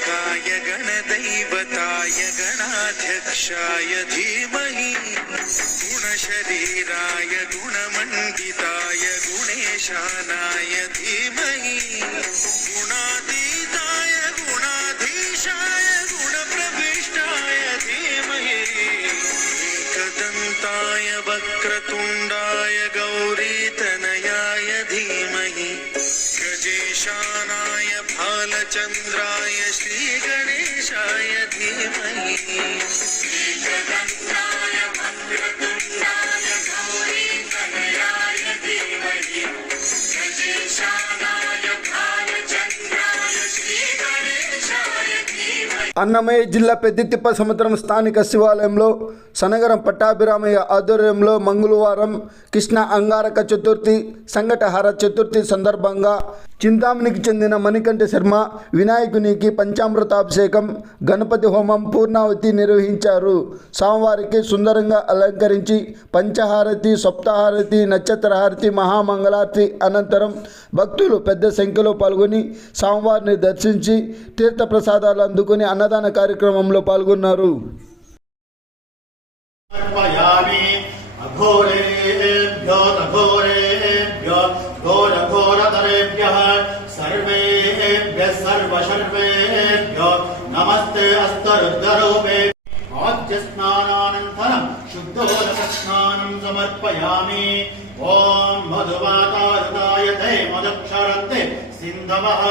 गणानायकाय गणदैवताय गणाध्यक्षाय धीमहि गुणशरीराय गुणमण्डिताय गुणेशानाय धीमहि गुणातीताय गुणाधीशाय गुणप्रविष्टाय धीमहि एकदन्ताय वक्रतुण्डाय गौरीतनयाय धीमहि गजेशानाय भालचन्द्राय श्रीगणेशाय धीमहि एकदन्ताय वक्रतुण्डाय गौरीतनयाय धीमहि गजेशानाय भालचन्द्राय श्रीगणेशाय धीमहि। అన్నమయ్య జిల్లా పెద్దితిప్ప సముద్రం స్థానిక శివాలయంలో సనగరం పట్టాభిరామయ్య ఆధ్వర్యంలో మంగళవారం కృష్ణ అంగారక చతుర్థి సంకటహార చతుర్థి సందర్భంగా చింతామణికి చెందిన మణికంఠ శర్మ వినాయకునికి పంచామృతాభిషేకం గణపతి హోమం పూర్ణావతి నిర్వహించారు. స్వామివారికి సుందరంగా అలంకరించి పంచహారతి సప్తహారతి నక్షత్రహారతి మహామంగళారతి అనంతరం భక్తులు పెద్ద సంఖ్యలో పాల్గొని స్వామివారిని దర్శించి తీర్థప్రసాదాలు అందుకుని అన్నదాన కార్యక్రమంలో పాల్గొన్నారు. नमस्ते अस्तरुद्ररूपे आद्यस्नानानन्तरं शुद्धोदकस्नानं समर्पयामि। ॐ मधुवातारुदायते मदक्षरन्ते सिन्धवः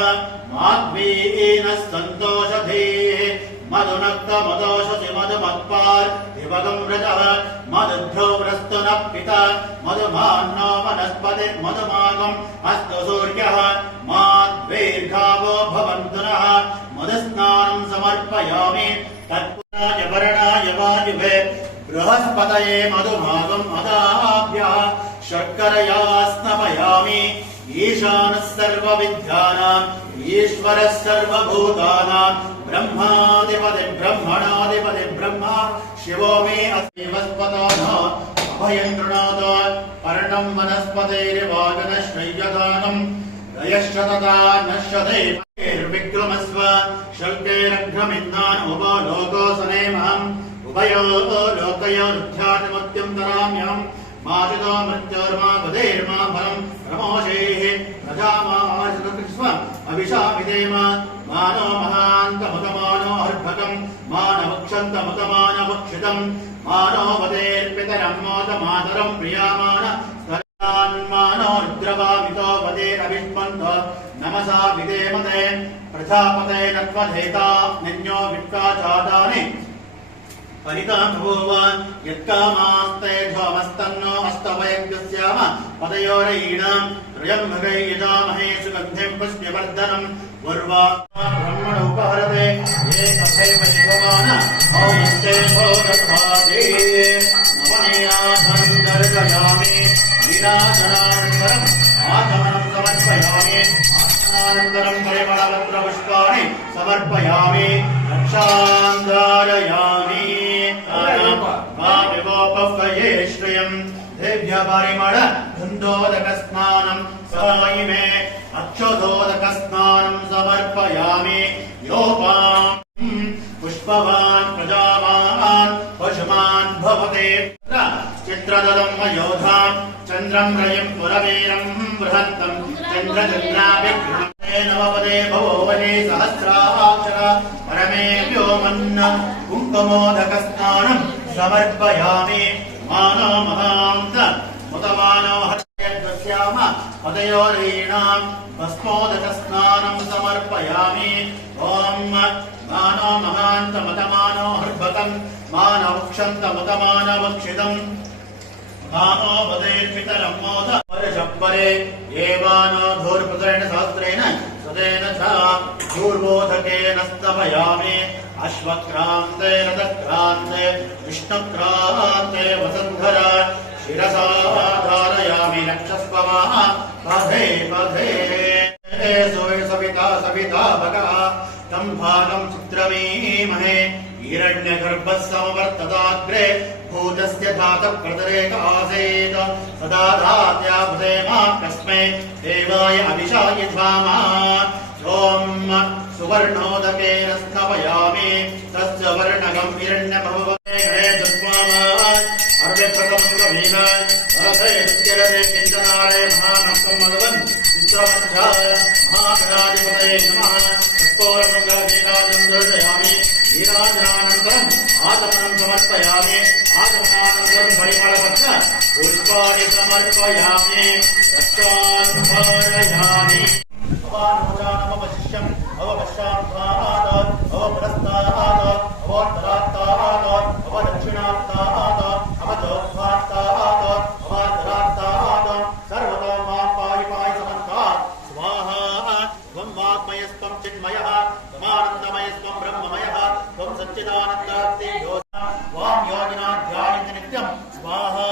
माध्वीनः सन्तोषधीः मधुनक्तमदोषसि मधुमत्पार् दिवगं व्रजः मधुध्रुवस्तुनः पिता मधुमान्नो वनस्पतिर्मधुमागम् अस्तु सूर्यः माद्वीर्घावो भवन्तु नः मधुस्नानं समर्पयामि। तत्पुराय वरणाय वायुवे बृहस्पतये मधुमागम् अदाभ्यः शर्करया स्नपयामि। ईशानः सर्वविद्यानाम् ईश्वरः सर्वभूतानां ब्रह्माधिपति ब्रह्मणाधिपति ब्रह्मा शिवो मे अस्मस्पदानः अभयं गृणाद पर्णं वनस्पतेर्वागनश्रय्यदानं रयश्चतता नश्यते विक्रमस्व शल्केरघ्रमिन्नान् उभो लोकोऽसनेमहम् उभयो लोकयोरुध्यात्मत्यं तराम्यहम् माचितो मृत्योर्मा पदेर्मा फलं प्रमोषेः प्रजामार्षकृष्व अभिशामिदेम मानो महान्तमुतमानो हर्भकं मानवक्षन्तमुतमानवक्षितं मानो वदेर्पितरं मोदमातरं प्रियामान स्तरान्मानो रुद्रवामितो वदेरभिष्मन्त नमसा विदेमते प्रजापते नत्वधेता निन्यो वित्ताचादानि परिताभूव यत्कामास्ते ध्वमस्तन्नो अस्तवयज्ञस्याम पदयोरयीणां त्र्यम्बकै यजामहे सुगन्धिं पुष्पवर्धनं उर्वा ब्रह्मण उपहरते एकथैव शिवमान औयन्ते भोगस्वादे नवनीयाधं दर्शयामि लीलाशनानन्तरम् आचमनं समर्पयामि आचमनानन्तरं परिमलपत्रपुष्पाणि समर्पयामि रक्षान्धारयामि श्रियं दिव्यपरिमळ धुन्दोदकस्नानं सहायि मे अक्षोदोदकस्नानं समर्पयामि। योपां पुष्पवान् प्रजावान् पशुमान् भवते चित्रदलं वयोधां चन्द्रं रयं पुरवीरं बृहन्तं चन्द्रचन्द्राभिघ्नते नवपदे भवो वने सहस्राक्षर परमे व्योमन्न कुङ्कुमोदकस्नानं समर्पयामि। मानो महान्त मुतमानो हर्षयद्वस्याम पदयोरीणां भस्मोदकस्नानं समर्पयामि। ॐ मानो महान्त मुतमानो हर्भकं मानवक्षन्तमुतमानवक्षितं मानो वदेर्पितरं मोद वर्षपरे एवानो धूर्पुत्रेण सहस्रेण सदेन च धूर्बोधकेन स्तपयामि। अश्वक्रान्ते रथक्रान्ते विष्णुक्रान्ते वसुन्धरा शिरसा धारयामि लक्षस्पमाः पदे पदे सविता सविता भगः तं भागं चित्रमीमहे हिरण्यगर्भः समवर्तताग्रे भूतस्य जातः प्रतरेक आसीत् सदा धात्याभृतेमा कस्मै देवाय अभिषाय स्वामा ॐ सुवर्णोदकेन स्थापयामि तस्य वर्णकं हिरण्यभवते घरे दुष्मामात् अर्व्यप्रथमं गभीर रथे नित्यरथे किञ्चनालय महामस्तं भगवन् चित्रवञ्चाय महागणाधिपतये नमः कस्तूरमङ्गलवीराजं दर्शयामि वीराजनानन्तरम् आगमनं समर्पयामि आगमनानन्तरं परिमलपत्र पुष्पाणि समर्पयामि रक्षान् धारयामि अवानोजानमवशिष्यम् अवपश्चात्तात् अवपुरस्तात् अवोत्तरात्तात् अवदक्षिणात्तात् अवदोत्थात्तात् अवान्तरात्तात् सर्वतो मां पाहि पाहि समन्तात् स्वाहा त्वं वाग्मयस्त्वं चिन्मयः त्वमानन्दमयस्त्वं ब्रह्ममयः त्वं सच्चिदानन्दास्ति योगिना त्वां योगिना ध्यायन्ति नित्यं स्वाहा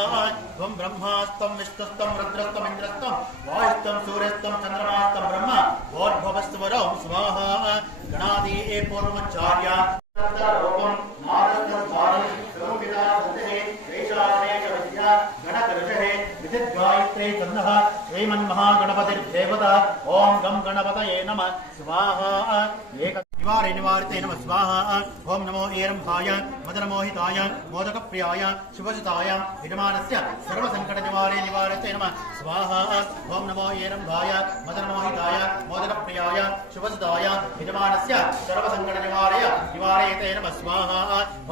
त्वं ब्रह्मास्तं विष्णुस्तं रुद्रस्तं इन्द्रस्तं वायुस्तं सूर्यस्तं चन्द्रमास्तं ब्रह्म वोद्भवस्वरं स्वाहा गणादि पूर्वचार्य रूपं नादस्तं स्वारं स्वरूपिता सन्देः वैशाखेश विद्या गणकऋषेः विद्गायत्री छन्दः श्रीमन्महागणपतिर्देवता ॐ गं गणपतये नमः स्वाहा निवारे निवारिते नमः स्वाहा ओं नमो ऐरम्भाय मदनमोहिताय मोदकप्रियाय शुभजिताय यजमानस्य सर्वसङ्कटनिवारे निवारिते नमः स्वाहा ओं नमो ऐरम्भाय मदनमोहिताय मोदकप्रियाय शुभजिताय यजमानस्य सर्वसङ्कटनिवारय निवारयते नमः स्वाहा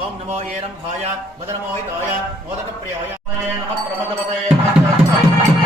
ओं नमो ऐरम्भाय मदनमोहिताय मोदकप्रियाय नमः प्रमदपतये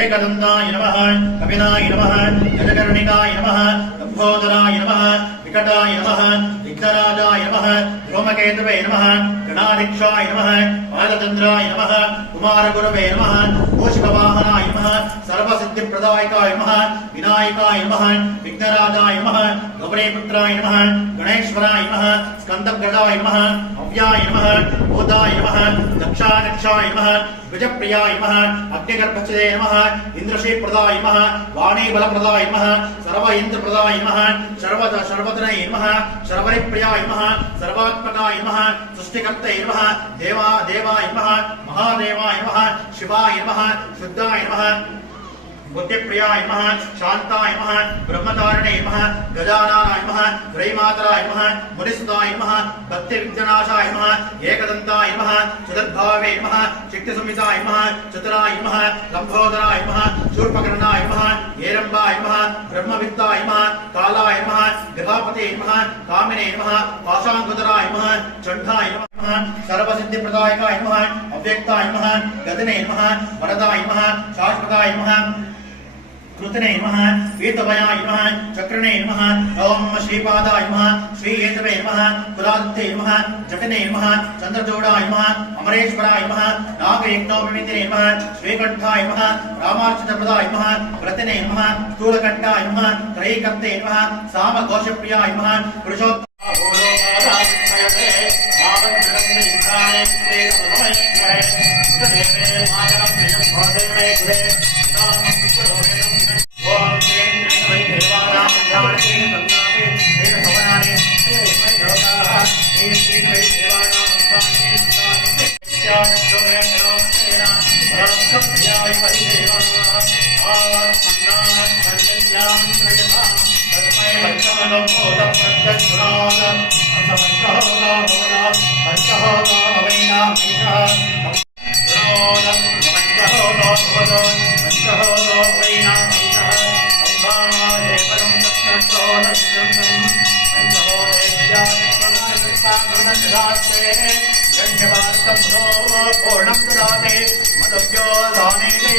एकदन्ताय नमः कपिलाय नमः गजकर्णिकाय नमः लम्बोदराय नमः विकटाय नमः विघ्नराजाय नमः धूमकेतवे नमः गणाध्यक्षाय नमः बालचन्द्राय नमः कुमारगुरवे नमः मूषिकवाहनाय नमः सर्वसिद्धिप्रदायकाय नमः विनायकाय नमः विघ्नराजाय नमः गौरीपुत्राय नमः गणेश्वराय नमः स्कन्दगदाय नमः अव्याय नमः भूताय नमः दक्षाध्यक्षाय नमः विजयप्रियाय नमः अग्निगर्भचिदे नमः इंद्रशीप्रदाय नमः वाणीबलप्रदाय नमः सर्व इंद्रप्रदाय नमः सर्वतनये नमः सर्वरिप्रियाय नमः सर्वात्मकाय नमः सृष्टिकर्तये नमः देवाय नमः महादेवाय नमः शिवाय नमः शुद्धाय नमः बुद्धिप्रियाय नमः शांताय नमः ब्रह्मचारिणे नमः गजाननाय नमः त्रयीमातराय नमः मुनिसुताय नमः भक्तिविघ्ननाशाय नमः एकदन्ताय नमः चतुर्भावे नमः शक्तिसंहिताय नमः चतुराय नमः लम्बोदराय नमः शूर्पकर्णाय नमः ऐरम्बाय नमः ब्रह्मविद्ताय नमः कालाय नमः गृहापते नमः कामिने नमः पाशाङ्कुतराय नमः चण्डाय नमः सर्वसिद्धिप्रदायकाय नमः अव्यक्ताय नमः गदिने नमः वरदाय नमः शाश्वताय नमः कृतने नमः वेतवयाय नमः चक्रणे नमः ओम श्रीपादाय नमः श्रीहेतवे नमः कुलादित्ये नमः जटने नमः चंद्रजोड़ाय नमः अमरेश्वराय नमः नागयज्ञोपविन्दने नमः श्रीकण्ठाय नमः रामार्चितप्रदाय नमः व्रतने नमः स्थूलकण्ठाय नमः त्रयीकर्ते नमः सामघोषप्रियाय नमः पुरुषोत्तम पूर्णं ददाते मदव्यो दाने